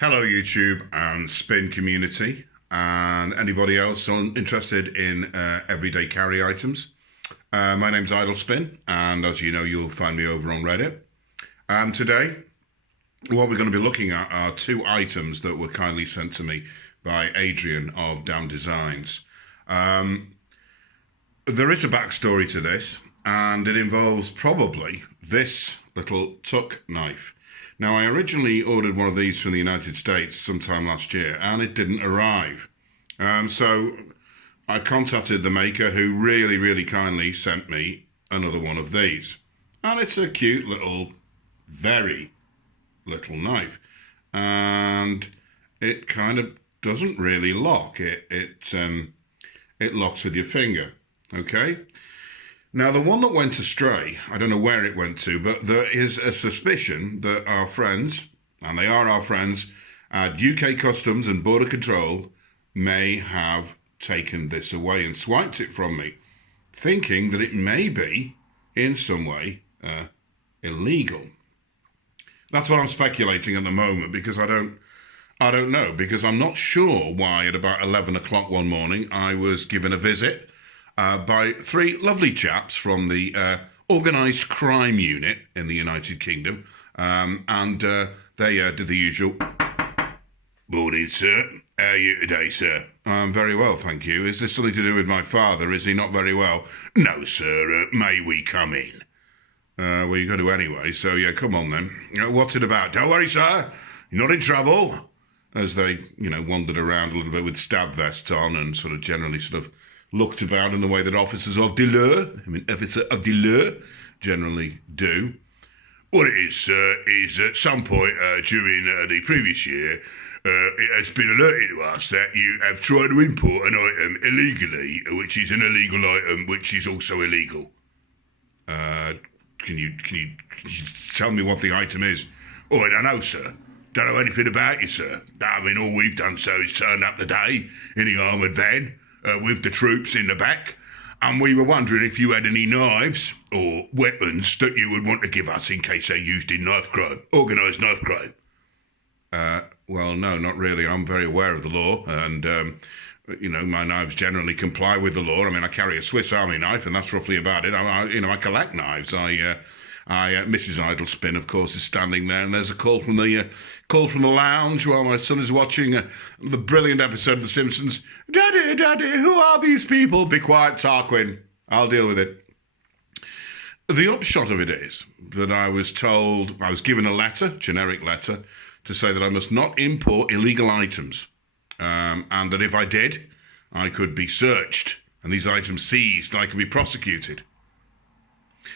Hello, YouTube and Spin community, and anybody else interested in everyday carry items. My name's Idle Spin, and as you know, you'll find me over on Reddit. Today, what we're going to be looking at are two items that were kindly sent to me by Adrian of Damn Designs. There is a backstory to this, and it involves probably this little tuck knife. Now, I originally ordered one of these from the United States sometime last year, and it didn't arrive. So I contacted the maker, who really kindly sent me another one of these. And it's a cute little, very little knife. And it kind of doesn't really lock. It locks with your finger, okay? Now, the one that went astray, I don't know where it went to, but there is a suspicion that our friends, and they are our friends, at UK Customs and Border Control may have taken this away and swiped it from me, thinking that it may be, in some way, illegal. That's what I'm speculating at the moment, because I don't know, because I'm not sure why at about 11 o'clock one morning I was given a visit by three lovely chaps from the organised crime unit in the United Kingdom, and they did the usual. Morning, sir. How are you today, sir? I'm very well, thank you. Is this something to do with my father? Is he not very well? No, sir. May we come in? Well, you've got to anyway, so yeah, come on then. What's it about? Don't worry, sir. You're not in trouble. As they, wandered around a little bit with stab vests on and sort of generally looked about in the way that officers of the law, generally do. What it is, sir, is at some point during the previous year, it has been alerted to us that you have tried to import an item illegally, which is an illegal item, which is also illegal. Can you tell me what the item is? Oh, I don't know, sir. Don't know anything about you, sir. I mean, all we've done, so is turn up today in the armoured van, with the troops in the back, and we were wondering if you had any knives or weapons that you would want to give us in case they're used in knife crime, organised knife crime. Well, no, not really. I'm very aware of the law, and, my knives generally comply with the law. I mean, I carry a Swiss Army knife, and that's roughly about it. I collect knives. Mrs. Idle Spin, of course, is standing there, and there's a call from the lounge while my son is watching the brilliant episode of The Simpsons. Daddy, who are these people? Be quiet, Tarquin. I'll deal with it. The upshot of it is that I was given a letter, generic letter, to say that I must not import illegal items, and that if I did, I could be searched, and these items seized, and I could be prosecuted.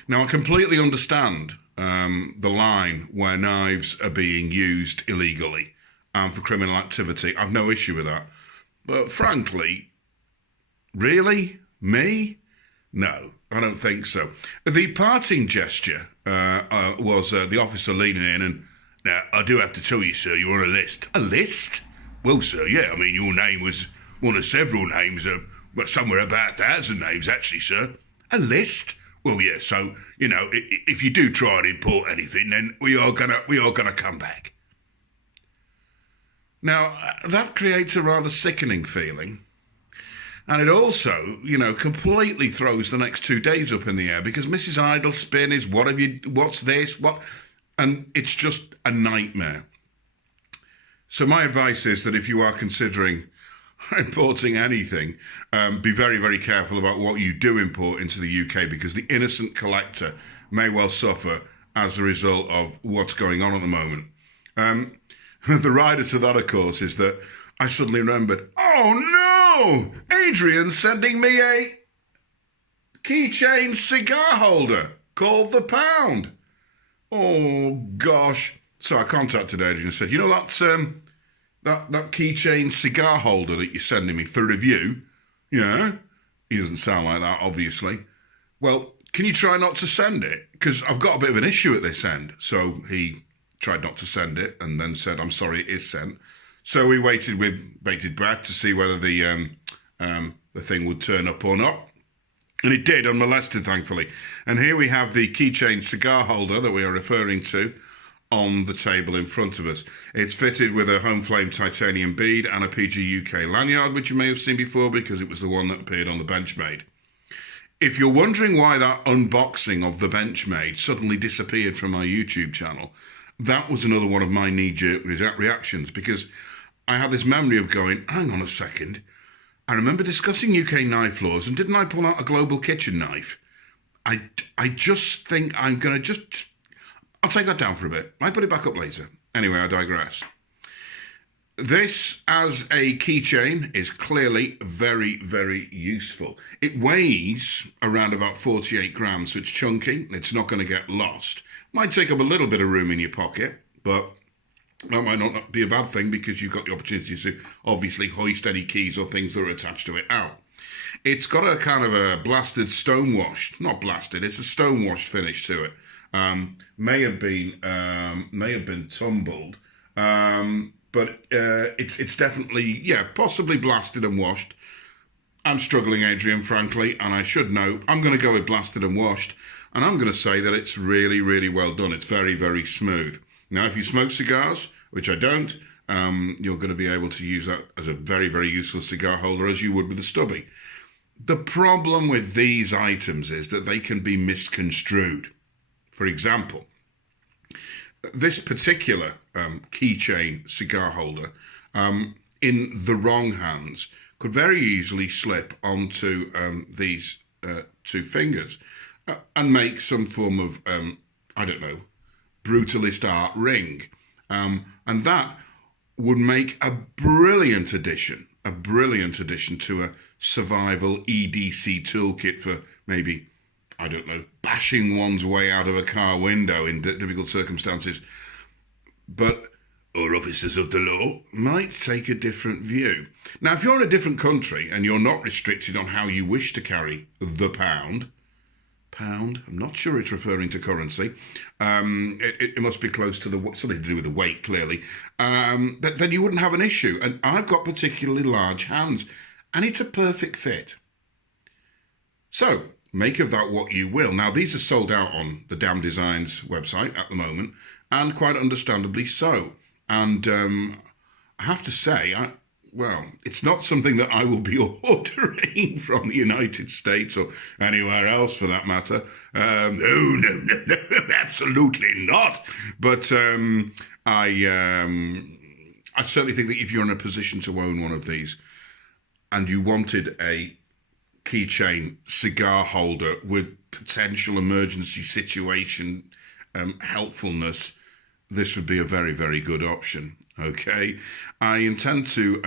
Now, I completely understand the line where knives are being used illegally and for criminal activity. I've no issue with that. But frankly, really? Me? No, I don't think so. The parting gesture was the officer leaning in and, now, I do have to tell you, sir, you're on a list. A list? Well, sir, yeah, I mean, your name was one of several names, somewhere about 1,000 names, actually, sir. A list? Well, yeah, so, if you do try and import anything, then we are gonna come back. Now, that creates a rather sickening feeling. And it also, completely throws the next 2 days up in the air, because Mrs. Idle Spin is, what's this, what? And it's just a nightmare. So my advice is that if you are considering importing anything, be very careful about what you do import into the UK, because the innocent collector may well suffer as a result of what's going on at the moment. The rider to that, of course, is that I suddenly remembered, oh no, Adrian's sending me a keychain cigar holder called The Pound. Oh gosh. So I contacted Adrian and said, that keychain cigar holder that you're sending me for review, yeah, he doesn't sound like that, obviously. Well, can you try not to send it? Because I've got a bit of an issue at this end. So he tried not to send it and then said, I'm sorry, it is sent. So we waited with bated breath to see whether the thing would turn up or not. And it did, unmolested, thankfully. And here we have the keychain cigar holder that we are referring to. on the table in front of us. It's fitted with a home flame titanium bead and a PG UK lanyard, which you may have seen before because it was the one that appeared on the Benchmade. If you're wondering why that unboxing of the Benchmade suddenly disappeared from my YouTube channel, that was another one of my knee-jerk reactions, because I had this memory of going, hang on a second, I remember discussing UK knife laws, and didn't I pull out a global kitchen knife? I just think I'm going to I'll take that down for a bit. I put it back up later. Anyway, I digress. This, as a keychain, is clearly very, very useful. It weighs around about 48 grams, so it's chunky. It's not going to get lost. Might take up a little bit of room in your pocket, but that might not be a bad thing because you've got the opportunity to obviously hoist any keys or things that are attached to it out. It's got a kind of a blasted stonewashed, not blasted, it's a stonewashed finish to it. May have been tumbled, but it's definitely, possibly blasted and washed. I'm struggling, Adrian, frankly, and I should know. I'm going to go with blasted and washed, and I'm going to say that it's really, really well done. It's very, very smooth. Now, if you smoke cigars, which I don't, you're going to be able to use that as a very, very useful cigar holder, as you would with a stubby. The problem with these items is that they can be misconstrued. For example, this particular keychain cigar holder, in the wrong hands, could very easily slip onto these two fingers and make some form of, I don't know, brutalist art ring. And that would make a brilliant addition to a survival EDC toolkit for maybe, I don't know, bashing one's way out of a car window in difficult circumstances. But our officers of the law might take a different view. Now, if you're in a different country and you're not restricted on how you wish to carry the pound, I'm not sure it's referring to currency, it must be close to something to do with the weight, clearly, then you wouldn't have an issue. And I've got particularly large hands, and it's a perfect fit. So, make of that what you will. Now, these are sold out on the Damn Designs website at the moment, and quite understandably so. And I have to say, it's not something that I will be ordering from the United States or anywhere else for that matter. No, absolutely not. But I certainly think that if you're in a position to own one of these and you wanted a keychain cigar holder with potential emergency situation helpfill, this would be a very, very good option. Okay, I intend to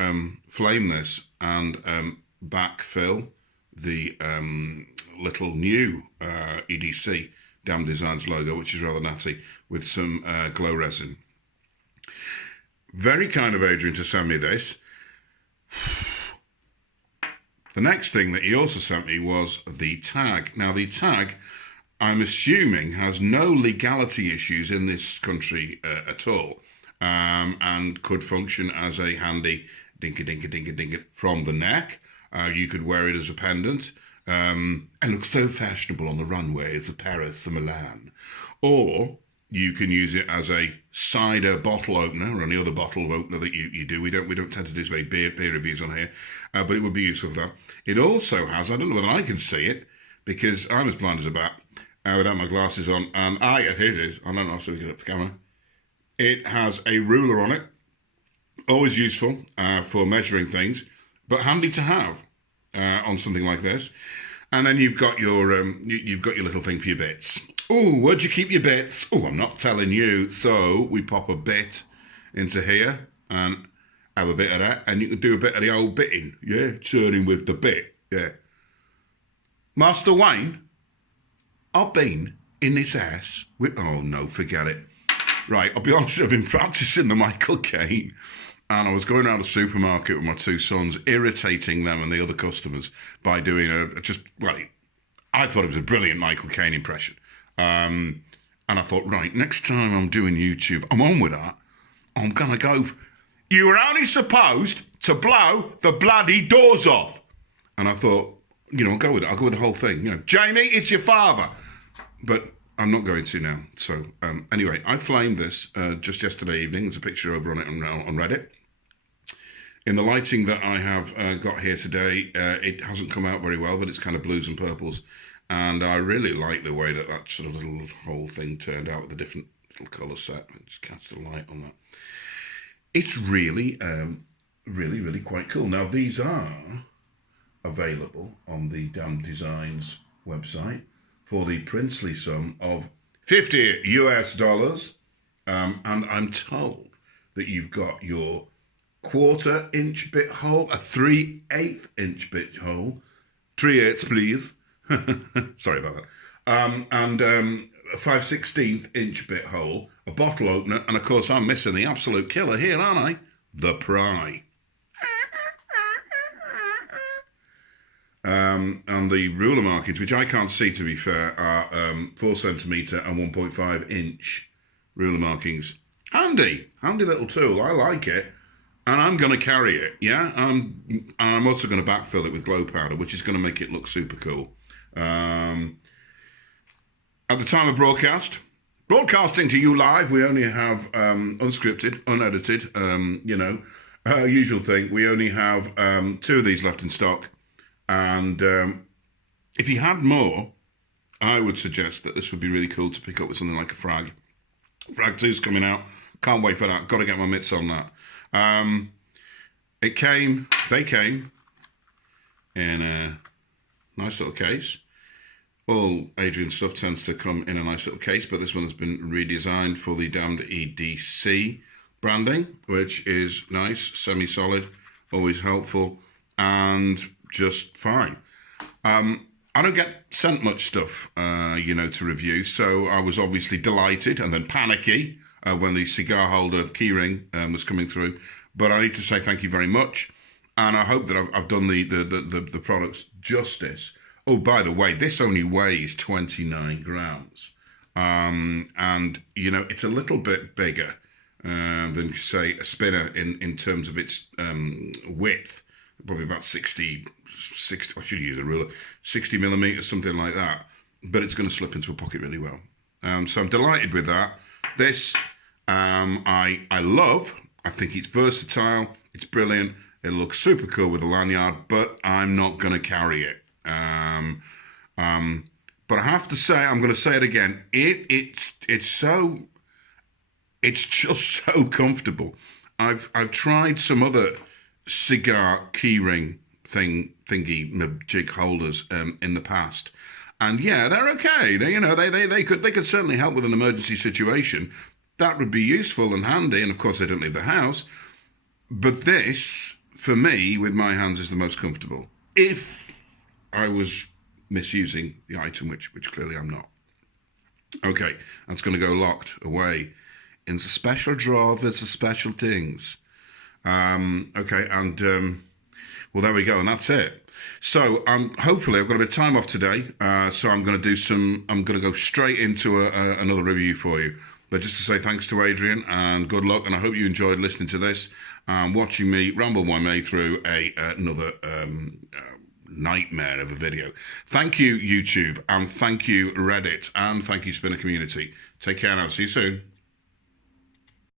flame this and backfill the little new EDC Damn Designs logo, which is rather natty, with some glow resin. Very kind of Adrian to send me this. The next thing that he also sent me was the tag. Now, the tag, I'm assuming, has no legality issues in this country at all, and could function as a handy dinka from the neck. You could wear it as a pendant and look so fashionable on the runways of Paris or Milan. Or you can use it as a cider bottle opener or any other bottle opener that you do. We don't tend to do so many beer reviews on here, but it would be useful for that. It also has, I don't know whether I can see it because I'm as blind as a bat without my glasses on. Here it is. I don't know, so we can get up the camera. It has a ruler on it, always useful for measuring things, but handy to have on something like this. And then you've got your little thing for your bits. Oh, where'd you keep your bits? Oh, I'm not telling you. So we pop a bit into here and have a bit of that, and you can do a bit of the old bitting. Yeah, turning with the bit. Yeah. Master Wayne, I've been in this house with... Oh, no, forget it. Right, I'll be honest, I've been practicing the Michael Caine, and I was going around the supermarket with my two sons, irritating them and the other customers by doing I thought it was a brilliant Michael Caine impression. And I thought, right, next time I'm doing YouTube, I'm on with that. I'm going to go, you were only supposed to blow the bloody doors off. And I thought, I'll go with it. I'll go with the whole thing. Jamie, it's your father. But I'm not going to now. So anyway, I flamed this just yesterday evening. There's a picture over on it on Reddit. In the lighting that I have got here today, it hasn't come out very well, but it's kind of blues and purples. And I really like the way that sort of little whole thing turned out with the different little colour set. Just cast a light on that. It's really, really quite cool. Now, these are available on the Damn Designs website for the princely sum of $50 US. And I'm told that you've got your 1/4 inch bit hole, a 3/8 inch bit hole, 3/8 please. Sorry about that. And a 5/16 inch bit hole, a bottle opener, and of course I'm missing the absolute killer here, aren't I? The pry. And the ruler markings, which I can't see to be fair, are 4 centimetre and 1.5 inch ruler markings. Handy little tool. I like it, and I'm going to carry it. Yeah, I'm also going to backfill it with glow powder, which is going to make it look super cool. At the time of broadcasting to you live, we only have unscripted, unedited, usual thing. We only have 2 of these left in stock. And if you had more, I would suggest that this would be really cool to pick up with something like a Frag. Frag 2's coming out. Can't wait for that. Got to get my mitts on that. They came in a nice little case. All Adrian stuff tends to come in a nice little case, but this one has been redesigned for the Damned EDC branding, which is nice, semi-solid, always helpful, and just fine. I don't get sent much stuff, to review, so I was obviously delighted and then panicky when the cigar holder keyring was coming through. But I need to say thank you very much, and I hope that I've done the products justice. Oh, by the way, this only weighs 29 grams, and it's a little bit bigger than, say, a spinner in terms of its width. Probably about 60, I should use a ruler, 60 millimeters, something like that. But it's going to slip into a pocket really well. So I'm delighted with that. This, I love. I think it's versatile. It's brilliant. It looks super cool with a lanyard, but I'm not going to carry it. But I have to say, I'm going to say it again. It's just so comfortable. I've tried some other cigar keyring thingy jig holders in the past, and yeah, they're okay. They could certainly help with an emergency situation. That would be useful and handy, and of course they don't leave the house. But this, for me, with my hands, is the most comfortable. If I was misusing the item, which clearly I'm not. Okay, that's going to go locked away in the special drawer with the special things. Okay, and well, there we go, and that's it. So hopefully I've got a bit of time off today, so I'm going to go straight into another review for you. But just to say thanks to Adrian and good luck, and I hope you enjoyed listening to this and watching me ramble my way through another nightmare of a video. Thank you, YouTube, and thank you, Reddit, and thank you, Spinner community. Take care now. See you soon.